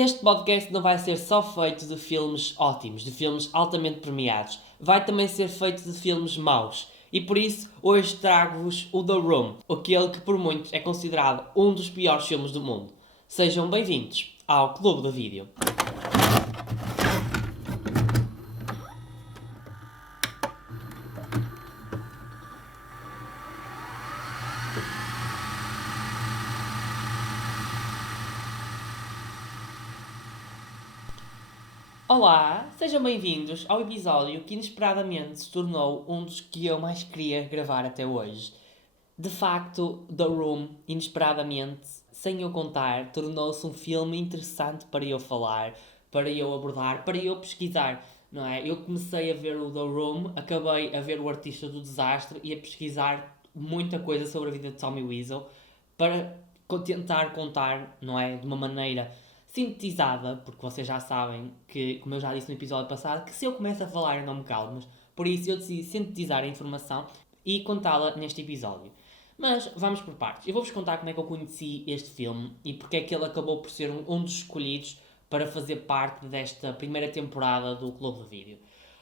Este podcast não vai ser só feito de filmes ótimos, de filmes altamente premiados. Vai também ser feito de filmes maus. E por isso, hoje trago-vos o The Room, aquele que por muitos é considerado um dos piores filmes do mundo. Sejam bem-vindos ao Clube do Vídeo. Olá, sejam bem-vindos ao episódio que inesperadamente se tornou um dos que eu mais queria gravar até hoje. De facto, The Room, inesperadamente, sem eu contar, tornou-se um filme interessante para eu falar, para eu abordar, para eu pesquisar, não é? Eu comecei a ver o The Room, acabei a ver o Artista do Desastre e a pesquisar muita coisa sobre a vida de Tommy Wiseau para tentar contar, não é? De uma maneira sintetizada, porque vocês já sabem que, como eu já disse no episódio passado, que se eu começo a falar eu não me calmo, mas por isso eu decidi sintetizar a informação e contá-la neste episódio. Mas vamos por partes. Eu vou-vos contar como é que eu conheci este filme e porque é que ele acabou por ser um dos escolhidos para fazer parte desta primeira temporada do Clube de Vídeo.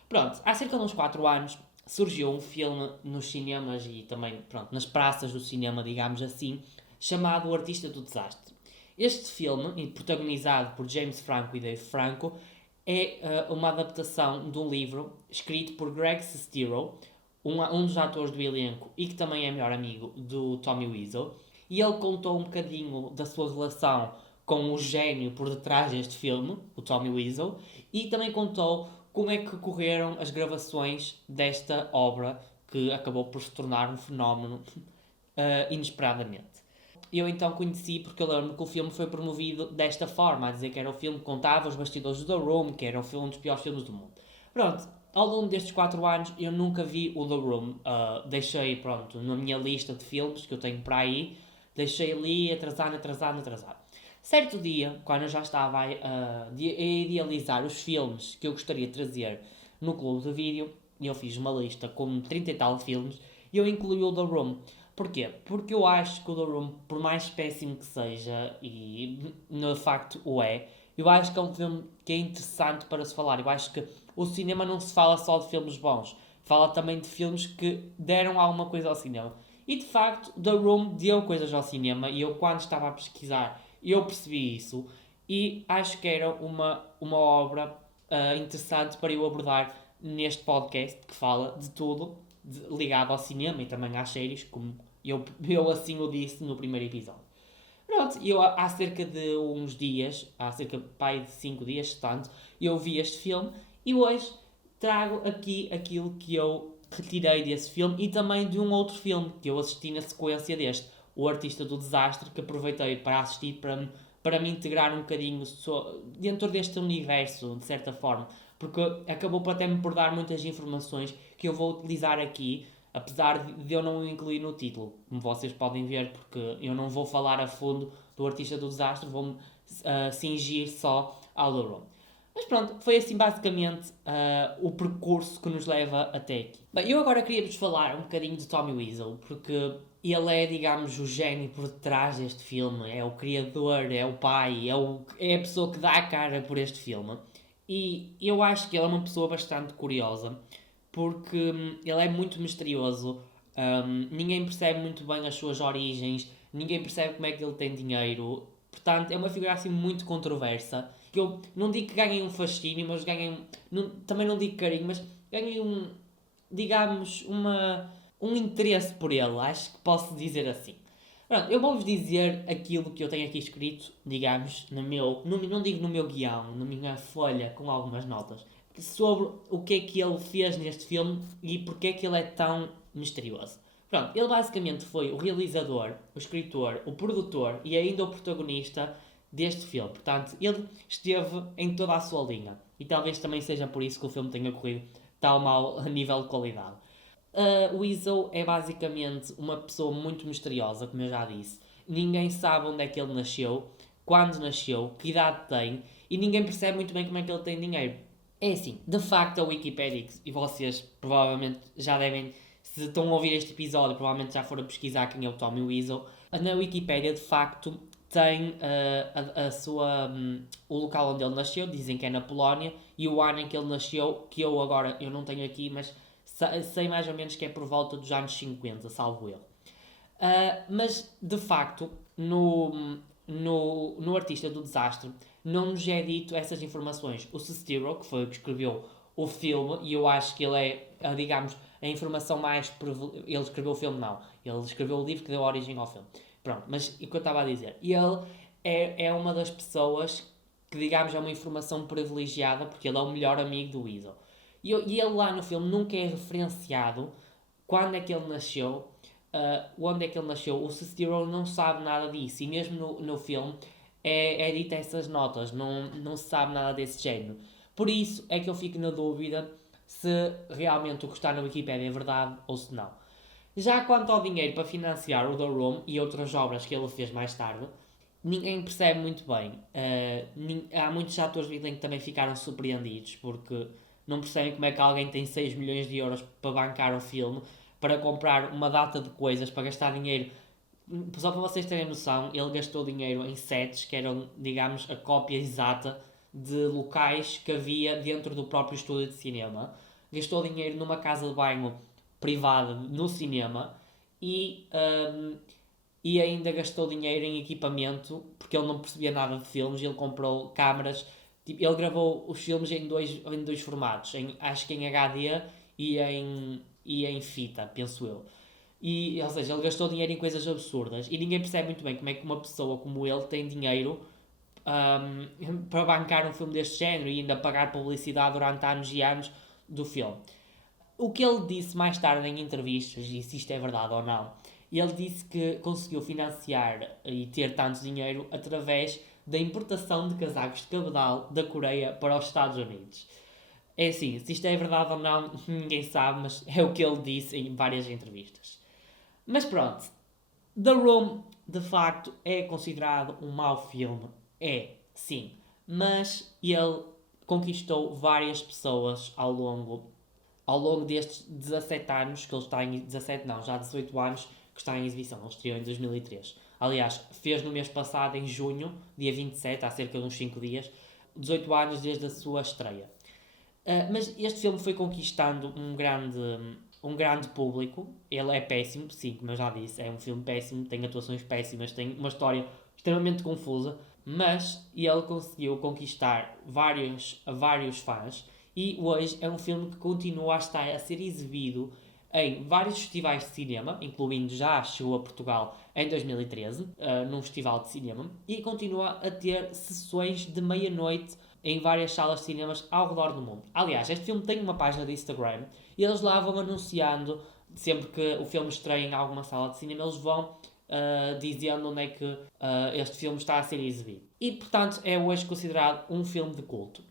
Pronto, há cerca de uns 4 anos surgiu um filme nos cinemas e também pronto, nas praças do cinema, digamos assim, chamado O Artista do Desastre. Este filme, protagonizado por James Franco e Dave Franco, é uma adaptação de um livro escrito por Greg Sestero, um dos atores do elenco e que também é melhor amigo do Tommy Wiseau, e ele contou um bocadinho da sua relação com o gênio por detrás deste filme, o Tommy Wiseau, e também contou como é que correram as gravações desta obra que acabou por se tornar um fenómeno inesperadamente. Eu então conheci porque eu lembro que o filme foi promovido desta forma, a dizer que era o filme que contava os bastidores do The Room, que era um dos piores filmes do mundo. Pronto, ao longo destes 4 anos eu nunca vi o The Room. Deixei, pronto, na minha lista de filmes que eu tenho para aí, deixei ali atrasado. Certo dia, quando eu já estava a idealizar os filmes que eu gostaria de trazer no Clube de Vídeo, eu fiz uma lista com 30 e tal filmes e eu incluí o The Room. Porquê? Porque eu acho que o The Room, por mais péssimo que seja, e no facto o é, eu acho que é um filme que é interessante para se falar. Eu acho que o cinema não se fala só de filmes bons, fala também de filmes que deram alguma coisa ao cinema. E de facto, The Room deu coisas ao cinema e eu, quando estava a pesquisar, eu percebi isso e acho que era uma obra interessante para eu abordar neste podcast que fala de tudo ligado ao cinema e também às séries, como eu assim o disse no primeiro episódio. Pronto, eu há cerca de uns dias, há cerca de 5 dias, tanto, eu vi este filme e hoje trago aqui aquilo que eu retirei desse filme e também de um outro filme que eu assisti na sequência deste, O Artista do Desastre, que aproveitei para assistir para me integrar um bocadinho dentro deste universo, de certa forma, porque acabou por até me por dar muitas informações que eu vou utilizar aqui, apesar de eu não o incluir no título, como vocês podem ver, porque eu não vou falar a fundo do Artista do Desastre, vou-me cingir só ao The Room. Mas pronto, foi assim basicamente o percurso que nos leva até aqui. Bem, eu agora queria-vos falar um bocadinho de Tommy Wiseau, porque ele é, digamos, o gênio por detrás deste filme, é o criador, é o pai, é a pessoa que dá a cara por este filme. E eu acho que ele é uma pessoa bastante curiosa, porque ele é muito misterioso, ninguém percebe muito bem as suas origens, ninguém percebe como é que ele tem dinheiro, portanto é uma figura assim muito controversa, que eu não digo que ganhem um fascínio, mas ganhem, também não digo carinho, mas ganhem digamos, um interesse por ele, acho que posso dizer assim. Pronto, eu vou-vos dizer aquilo que eu tenho aqui escrito, digamos, não digo no meu guião, na minha folha com algumas notas, sobre o que é que ele fez neste filme e porque é que ele é tão misterioso. Pronto, ele basicamente foi o realizador, o escritor, o produtor e ainda o protagonista deste filme. Portanto, ele esteve em toda a sua linha. E talvez também seja por isso que o filme tenha corrido tão mal a nível de qualidade. O Weasel é basicamente uma pessoa muito misteriosa, como eu já disse. Ninguém sabe onde é que ele nasceu, quando nasceu, que idade tem e ninguém percebe muito bem como é que ele tem dinheiro. É assim, de facto a Wikipedia, e vocês provavelmente já devem, se estão a ouvir este episódio, provavelmente já foram pesquisar quem é o Tommy Wiseau. Na Wikipedia, de facto, tem o local onde ele nasceu, dizem que é na Polónia, e o ano em que ele nasceu, que eu não tenho aqui, mas sei mais ou menos que é por volta dos anos 50, salvo ele. Mas, de facto, no Artista do Desastre, não nos é dito essas informações. O Sestero, que foi o que escreveu o filme, e eu acho que ele é, digamos, a informação mais... Ele escreveu o filme, não. Ele escreveu o livro que deu origem ao filme. Pronto, mas o que eu estava a dizer, ele é uma das pessoas que, digamos, é uma informação privilegiada, porque ele é o melhor amigo do Weasel. E ele lá no filme nunca é referenciado quando é que ele nasceu, onde é que ele nasceu. O Sestero não sabe nada disso, e mesmo no filme é dito essas notas, não se sabe nada desse género. Por isso é que eu fico na dúvida se realmente o que está na Wikipedia é verdade ou se não. Já quanto ao dinheiro para financiar o The Room e outras obras que ele fez mais tarde, ninguém percebe muito bem. Há muitos atores que também ficaram surpreendidos porque não percebem como é que alguém tem 6 milhões de euros para bancar o filme, para comprar uma data de coisas, para gastar dinheiro. Só para vocês terem noção, ele gastou dinheiro em sets que eram, digamos, a cópia exata de locais que havia dentro do próprio estúdio de cinema. Gastou dinheiro numa casa de banho privada no cinema e, e ainda gastou dinheiro em equipamento porque ele não percebia nada de filmes. Ele comprou câmaras, tipo, ele gravou os filmes em dois formatos, acho que em HD e em fita, penso eu. Ou seja, ele gastou dinheiro em coisas absurdas e ninguém percebe muito bem como é que uma pessoa como ele tem dinheiro para bancar um filme deste género e ainda pagar publicidade durante anos e anos do filme. O que ele disse mais tarde em entrevistas, e se isto é verdade ou não, ele disse que conseguiu financiar e ter tanto dinheiro através da importação de casacos de cabedal da Coreia para os Estados Unidos. É assim, se isto é verdade ou não, ninguém sabe, mas é o que ele disse em várias entrevistas. Mas pronto, The Room de facto é considerado um mau filme. É, sim. Mas ele conquistou várias pessoas ao longo destes 17 anos que ele está em... 17 não, já 18 anos que está em exibição. Ele estreou em 2003. Aliás, fez no mês passado, em junho, dia 27, há cerca de uns 5 dias, 18 anos desde a sua estreia. Mas este filme foi conquistando um grande público. Ele é péssimo, sim, como eu já disse, é um filme péssimo, tem atuações péssimas, tem uma história extremamente confusa, mas ele conseguiu conquistar vários fãs e hoje é um filme que continua a estar a ser exibido em vários festivais de cinema, incluindo já chegou a Portugal em 2013, num festival de cinema, e continua a ter sessões de meia-noite em várias salas de cinemas ao redor do mundo. Aliás, este filme tem uma página de Instagram e eles lá vão anunciando, sempre que o filme estreia em alguma sala de cinema, eles vão dizendo onde é que este filme está a ser exibido. E, portanto, é hoje considerado um filme de culto.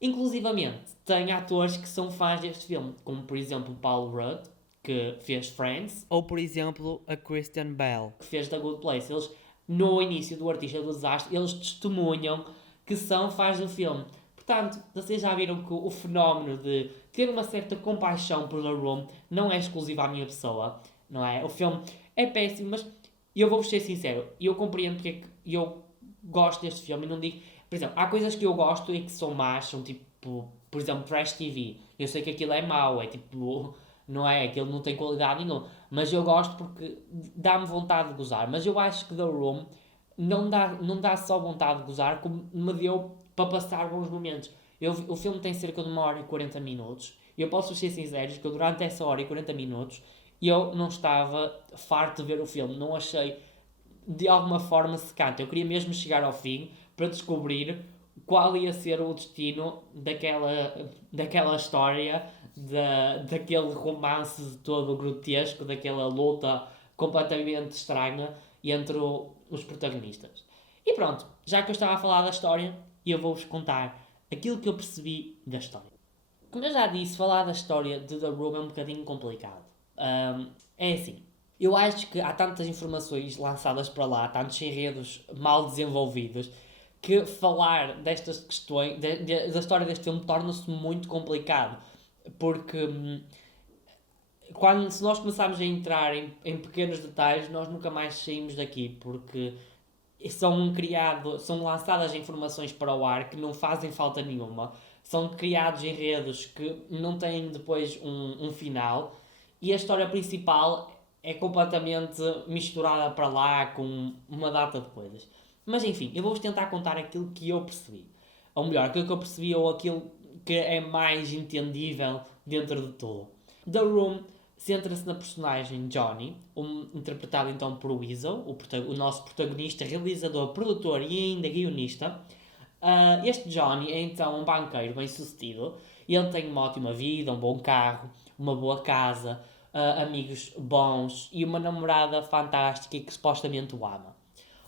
Inclusivamente, tem atores que são fãs deste filme, como, por exemplo, Paul Rudd, que fez Friends, ou, por exemplo, a Kristen Bell, que fez The Good Place. Eles, no início do Artista do Desastre, eles testemunham que são fãs do filme. Portanto, vocês já viram que o fenómeno de ter uma certa compaixão por The Room não é exclusivo à minha pessoa, não é? O filme é péssimo, mas eu vou-vos ser sincero, eu compreendo porque é que eu gosto deste filme e não digo... Por exemplo, há coisas que eu gosto e que são más, são tipo, por exemplo, Trash TV. Eu sei que aquilo é mau, é tipo, não é? Aquilo não tem qualidade nenhuma. Mas eu gosto porque dá-me vontade de gozar. Mas eu acho que The Room não dá só vontade de gozar, como me deu para passar bons momentos. O filme tem cerca de 1 hora e 40 minutos. E eu posso ser sincero que durante essa hora e 40 minutos eu não estava farto de ver o filme. Não achei de alguma forma secante. Eu queria mesmo chegar ao fim para descobrir qual ia ser o destino daquela história, daquele romance todo grotesco, daquela luta completamente estranha entre os protagonistas. E pronto, já que eu estava a falar da história, eu vou-vos contar aquilo que eu percebi da história. Como eu já disse, falar da história de The Room é um bocadinho complicado. É assim, eu acho que há tantas informações lançadas para lá, tantos enredos mal desenvolvidos, que falar destas questões, da história deste filme, torna-se muito complicado. Porque se nós começarmos a entrar em pequenos detalhes, nós nunca mais saímos daqui. Porque são lançadas informações para o ar que não fazem falta nenhuma, são criados enredos que não têm depois um final, e a história principal é completamente misturada para lá com uma data de coisas. Mas enfim, eu vou-vos tentar contar aquilo que eu percebi. Ou melhor, aquilo que eu percebi ou aquilo que é mais entendível dentro de tudo. The Room centra-se na personagem Johnny, interpretado então por Weasel, o nosso protagonista, realizador, produtor e ainda guionista. Este Johnny é então um banqueiro bem-sucedido e ele tem uma ótima vida, um bom carro, uma boa casa, amigos bons e uma namorada fantástica e que supostamente o ama.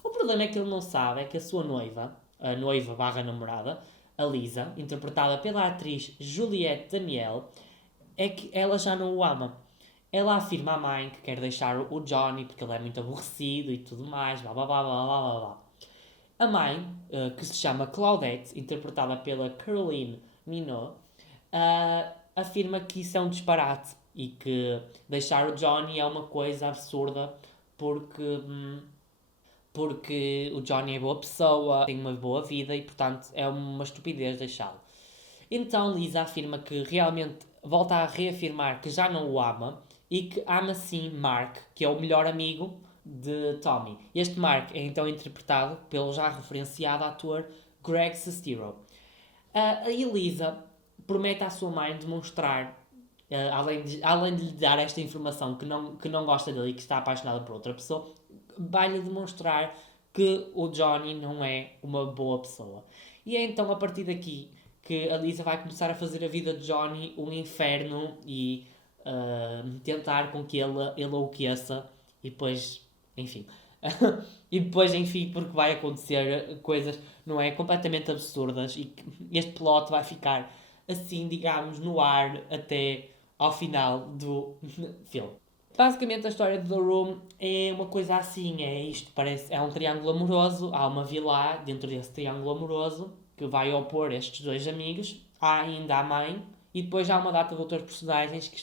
O problema é que ele não sabe é que a sua noiva, a noiva barra namorada, a Lisa, interpretada pela atriz Juliette Daniel, é que ela já não o ama. Ela afirma à mãe que quer deixar o Johnny porque ele é muito aborrecido e tudo mais, blá blá blá blá blá blá blá. A mãe, que se chama Claudette, interpretada pela Caroline Minot, afirma que isso é um disparate e que deixar o Johnny é uma coisa absurda porque o Johnny é boa pessoa, tem uma boa vida e, portanto, é uma estupidez deixá-lo. Então Lisa afirma que realmente volta a reafirmar que já não o ama e que ama sim Mark, que é o melhor amigo de Tommy. Este Mark é então interpretado pelo já referenciado ator Greg Sestero. A Elisa promete à sua mãe demonstrar, além de lhe dar esta informação que não gosta dele e que está apaixonada por outra pessoa, vai-lhe demonstrar que o Johnny não é uma boa pessoa. E é então a partir daqui que a Lisa vai começar a fazer a vida de Johnny um inferno e tentar com que ele enlouqueça e depois, enfim. E depois, enfim, porque vai acontecer coisas, não é, completamente absurdas e este plot vai ficar assim, digamos, no ar até ao final do filme. Basicamente a história de The Room é uma coisa assim, é isto, parece, é um triângulo amoroso, há uma vilã dentro desse triângulo amoroso que vai opor estes dois amigos, há ainda a mãe e depois há uma data de outros personagens que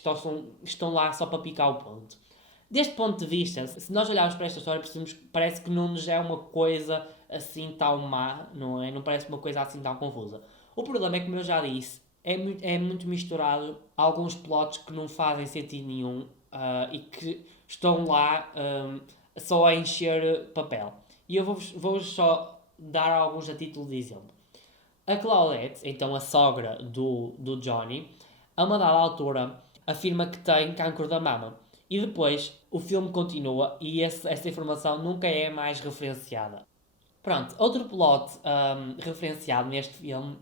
estão lá só para picar o ponto. Deste ponto de vista, se nós olharmos para esta história, percebemos que parece que não nos é uma coisa assim tão má, não é? Não parece uma coisa assim tão confusa. O problema é que, como eu já disse, é muito misturado alguns plots que não fazem sentido nenhum e que estão lá só a encher papel. E eu vou só dar alguns a título de exemplo. A Claudette, então a sogra do Johnny, a uma dada altura afirma que tem cancro da mama. E depois o filme continua e essa informação nunca é mais referenciada. Pronto, outro plot referenciado neste filme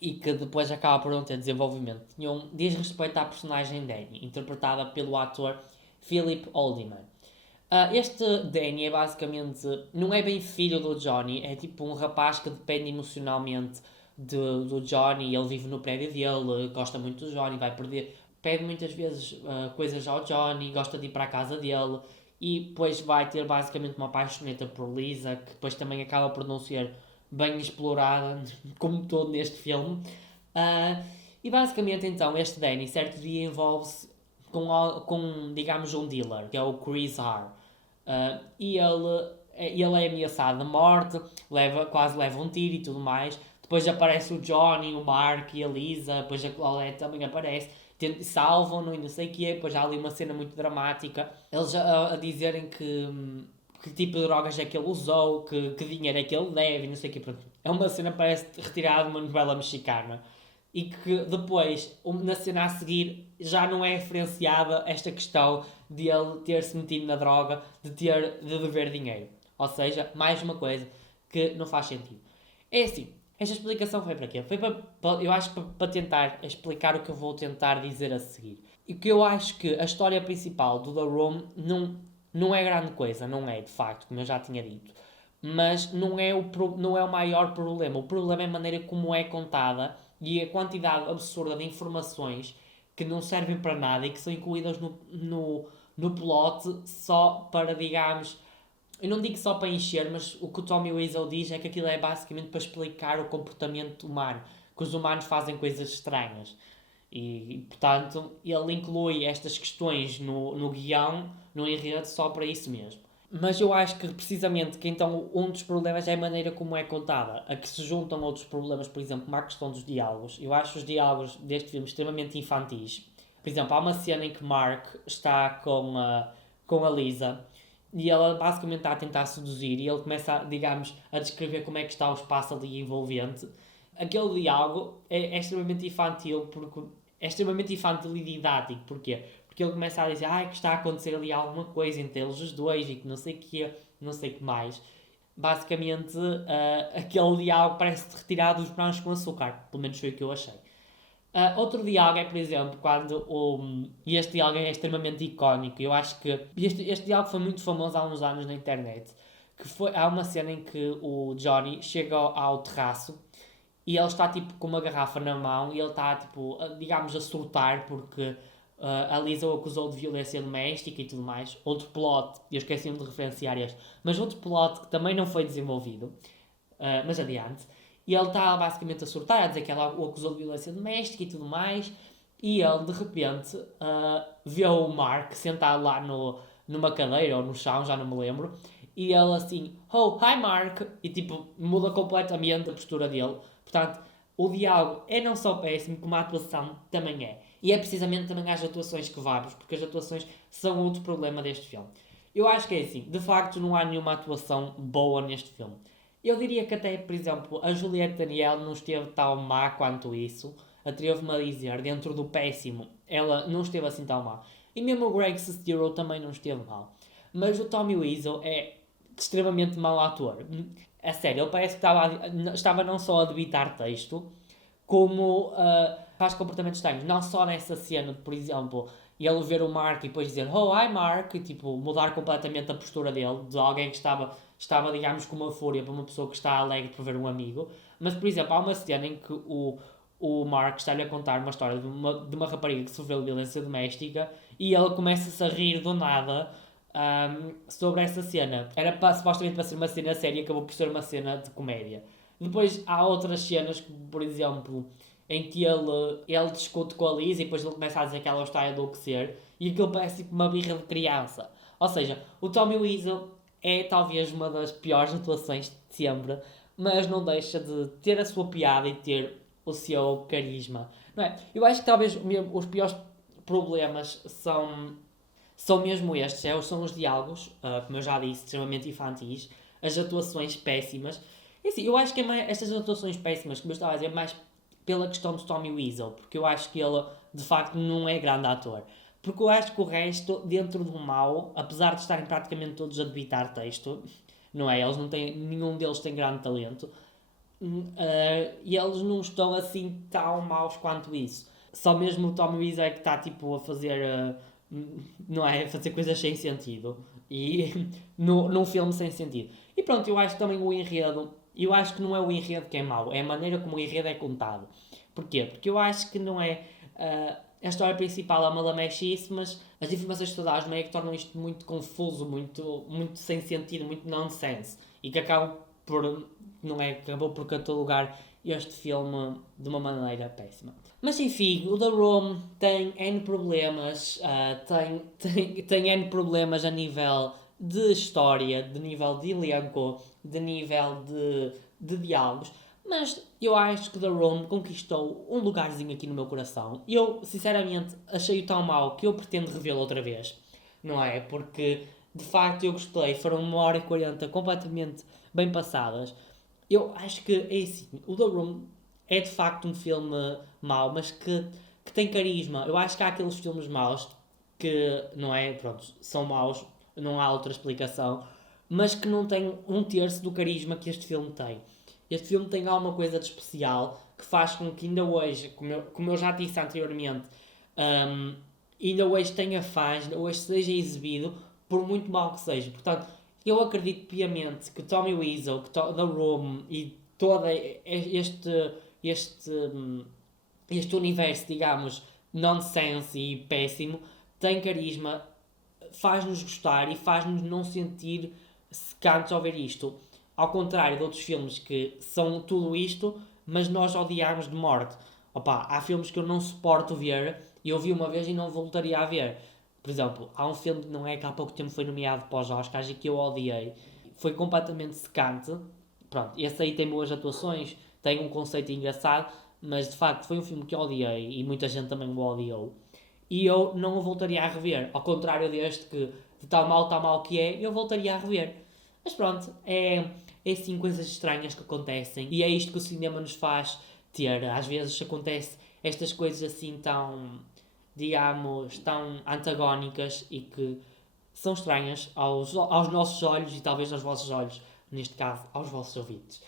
e que depois acaba por não ter desenvolvimento nenhum diz respeito à personagem Danny, interpretada pelo ator Philip Oldman. Este Danny é basicamente, não é bem filho do Johnny, é tipo um rapaz que depende emocionalmente do Johnny, ele vive no prédio dele, gosta muito do Johnny, pede muitas vezes coisas ao Johnny, gosta de ir para a casa dele e depois vai ter basicamente uma paixoneta por Lisa, que depois também acaba por não ser bem explorada, como todo neste filme. E basicamente então este Danny certo dia envolve-se com digamos um dealer, que é o Chris Har. E ele é ameaçado de morte, quase leva um tiro e tudo mais. Depois aparece o Johnny, o Mark e a Lisa, depois a Colette também aparece, salvam-no e não sei o quê, depois há ali uma cena muito dramática, eles a dizerem que tipo de drogas é que ele usou, que dinheiro é que ele deve e não sei o quê. É uma cena que parece retirada de uma novela mexicana. E que depois, na cena a seguir, já não é referenciada esta questão de ele ter-se metido na droga, de dever dinheiro. Ou seja, mais uma coisa que não faz sentido. É assim, esta explicação foi para quê? Foi eu acho para tentar explicar o que eu vou tentar dizer a seguir. E que eu acho que a história principal do The Room não é grande coisa, não é de facto, como eu já tinha dito. Mas não é o maior problema. O problema é a maneira como é contada e a quantidade absurda de informações que não servem para nada e que são incluídas no plot só para, digamos, eu não digo só para encher, mas o que o Tommy Wiseau diz é que aquilo é basicamente para explicar o comportamento humano, que os humanos fazem coisas estranhas. Portanto, ele inclui estas questões no guião, no enredo, só para isso mesmo. Mas eu acho que precisamente que então um dos problemas é a maneira como é contada, a que se juntam outros problemas, por exemplo, como a questão dos diálogos. Eu acho os diálogos deste filme extremamente infantis. Por exemplo, há uma cena em que Mark está com a Lisa e ela basicamente está a tentar seduzir e ele começa, digamos, a descrever como é que está o espaço ali envolvente. Aquele diálogo é extremamente infantil porque é extremamente infantil e didático. Porquê? Porque ele começa a dizer que está a acontecer ali alguma coisa entre eles os dois e que não sei o que, não sei o que mais. Basicamente, aquele diálogo parece retirado dos morangos com açúcar. Pelo menos foi o que eu achei. Outro diálogo é, por exemplo, quando e este diálogo é extremamente icónico. Eu acho que este diálogo foi muito famoso há uns anos na internet. Há uma cena em que o Johnny chega ao terraço e ele está tipo com uma garrafa na mão e ele está tipo, digamos, a surtar porque a Lisa o acusou de violência doméstica e tudo mais. Outro plot, eu esqueci-me de referenciar este, mas outro plot que também não foi desenvolvido, mas adiante. E ele está basicamente a surtar, a dizer que ela o acusou de violência doméstica e tudo mais. E ele de repente vê o Mark sentado lá numa cadeira ou no chão, já não me lembro. E ele assim, oh, hi Mark, e tipo, muda completamente a postura dele. Portanto, o diálogo é não só péssimo, como a atuação também é. E é precisamente também as atuações que vamos, porque as atuações são outro problema deste filme. Eu acho que é assim, de facto não há nenhuma atuação boa neste filme. Eu diria que até, por exemplo, a Juliette Daniel não esteve tão má quanto isso. Atrevo-me a dizer, dentro do péssimo, ela não esteve assim tão má. E mesmo o Greg Sestero também não esteve mal. Mas o Tommy Wiseau é extremamente mau ator. A sério, ele parece que estava não só a debitar texto, como faz comportamentos estranhos. Não só nessa cena, por exemplo, ele ver o Mark e depois dizer oh, hi Mark, e tipo, mudar completamente a postura dele, de alguém que estava digamos, com uma fúria para uma pessoa que está alegre por ver um amigo. Mas, por exemplo, há uma cena em que o Mark está-lhe a contar uma história de uma rapariga que sofreu violência doméstica e ele começa-se a rir do nada sobre essa cena. Era supostamente para ser uma cena séria, acabou por ser uma cena de comédia. Depois há outras cenas, por exemplo, em que ele discute com a Liz e depois ele começa a dizer que ela está a enlouquecer e aquilo parece tipo uma birra de criança. Ou seja, o Tommy Wiseau é talvez uma das piores atuações de sempre, mas não deixa de ter a sua piada e ter o seu carisma. Não é? Eu acho que talvez os piores problemas são mesmo estes, são os diálogos, como eu já disse, extremamente infantis, as atuações péssimas. E assim, eu acho que estas atuações péssimas, como eu estava a dizer, é mais pela questão de Tommy Wiseau, porque eu acho que ele, de facto, não é grande ator. Porque eu acho que o resto, dentro do mal, apesar de estarem praticamente todos a debitar texto, não é? Nenhum deles tem grande talento, e eles não estão assim tão maus quanto isso. Só mesmo o Tommy Wiseau é que está tipo a fazer, não é? A fazer coisas sem sentido. E num filme sem sentido. E pronto, eu acho que também o enredo, eu acho que não é o enredo que é mau, é a maneira como o enredo é contado. Porquê? Porque eu acho que não é. A história principal é uma lamechice, mas as informações que tu dás meio que tornam isto muito confuso, muito sem sentido, muito nonsense. E que acabam por, não é? Acabou por catalogar este filme de uma maneira péssima. Mas enfim, o The Room tem N problemas, tem N problemas a nível de história, de nível de elenco, de nível de diálogos, mas eu acho que The Room conquistou um lugarzinho aqui no meu coração. Eu, sinceramente, achei-o tão mau que eu pretendo revê-lo outra vez, não é? Porque, de facto, eu gostei. Foram 1h40 completamente bem passadas. Eu acho que, é assim, o The Room é, de facto, um filme mau, mas que tem carisma. Eu acho que há aqueles filmes maus que, não é? Pronto, são maus, não há outra explicação, mas que não têm um terço do carisma que este filme tem. Este filme tem alguma coisa de especial que faz com que ainda hoje, como eu já disse anteriormente, ainda hoje tenha fãs, ainda hoje seja exibido, por muito mal que seja. Portanto, eu acredito piamente que Tommy Wiseau, que The Room e todo este universo, digamos, nonsense e péssimo, tem carisma, faz-nos gostar e faz-nos não sentir secantes ao ver isto. Ao contrário de outros filmes que são tudo isto, mas nós odiamos de morte. Opa, há filmes que eu não suporto ver e eu vi uma vez e não voltaria a ver. Por exemplo, há um filme que não é que há pouco tempo foi nomeado para os Oscars e que eu odiei. Foi completamente secante. Pronto, esse aí tem boas atuações, tem um conceito engraçado, mas de facto foi um filme que eu odiei e muita gente também o odiou. E eu não o voltaria a rever. Ao contrário deste que de tal mal que é, eu voltaria a rever. Mas pronto, é assim coisas estranhas que acontecem e é isto que o cinema nos faz ter. Às vezes acontece estas coisas assim tão, digamos, tão antagónicas e que são estranhas aos nossos olhos e talvez aos vossos olhos, neste caso, aos vossos ouvidos.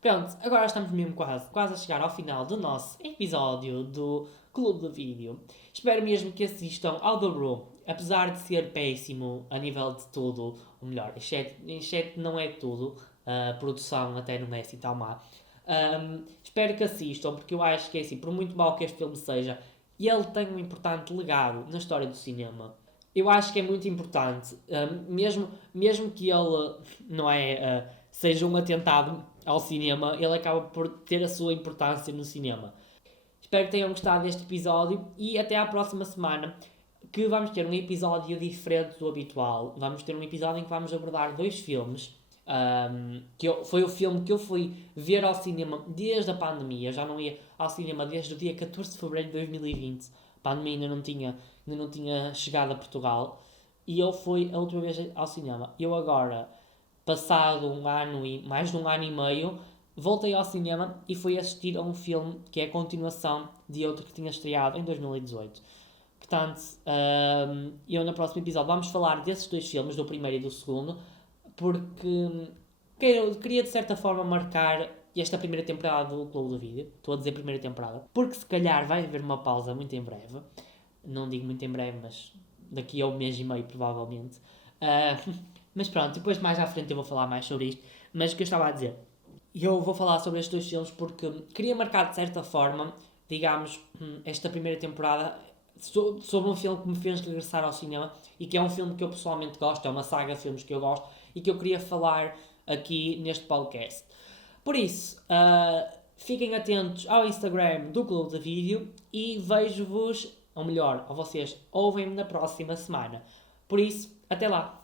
Pronto, agora estamos mesmo quase a chegar ao final do nosso episódio do Clube do Vídeo. Espero mesmo que assistam ao The Room, apesar de ser péssimo a nível de tudo, ou melhor, exceto não é tudo, a produção até não é assim tão má. Espero que assistam, porque eu acho que é assim, por muito mau que este filme seja, ele tem um importante legado na história do cinema. Eu acho que é muito importante, mesmo que ele não é, seja um atentado ao cinema, ele acaba por ter a sua importância no cinema. Espero que tenham gostado deste episódio e até à próxima semana, que vamos ter um episódio diferente do habitual. Vamos ter um episódio em que vamos abordar 2 filmes. Foi o filme que eu fui ver ao cinema desde a pandemia. Eu já não ia ao cinema desde o dia 14 de fevereiro de 2020. A pandemia ainda não tinha chegado a Portugal. E eu fui a última vez ao cinema. Eu agora, passado mais de um ano e meio, voltei ao cinema e fui assistir a um filme que é a continuação de outro que tinha estreado em 2018. Portanto, eu no próximo episódio vamos falar desses 2 filmes, do primeiro e do segundo, porque queria de certa forma marcar esta primeira temporada do Clube do Vídeo. Estou a dizer primeira temporada, porque se calhar vai haver uma pausa muito em breve. Não digo muito em breve, mas daqui a um mês e meio provavelmente. Mas pronto, depois mais à frente eu vou falar mais sobre isto. Mas o que eu estava a dizer, eu vou falar sobre estes 2 filmes porque queria marcar de certa forma, digamos, esta primeira temporada sobre um filme que me fez regressar ao cinema e que é um filme que eu pessoalmente gosto, é uma saga de filmes que eu gosto e que eu queria falar aqui neste podcast. Por isso, fiquem atentos ao Instagram do Clube de Vídeo e vejo-vos, ou melhor, ou vocês ouvem-me na próxima semana. Por isso, até lá!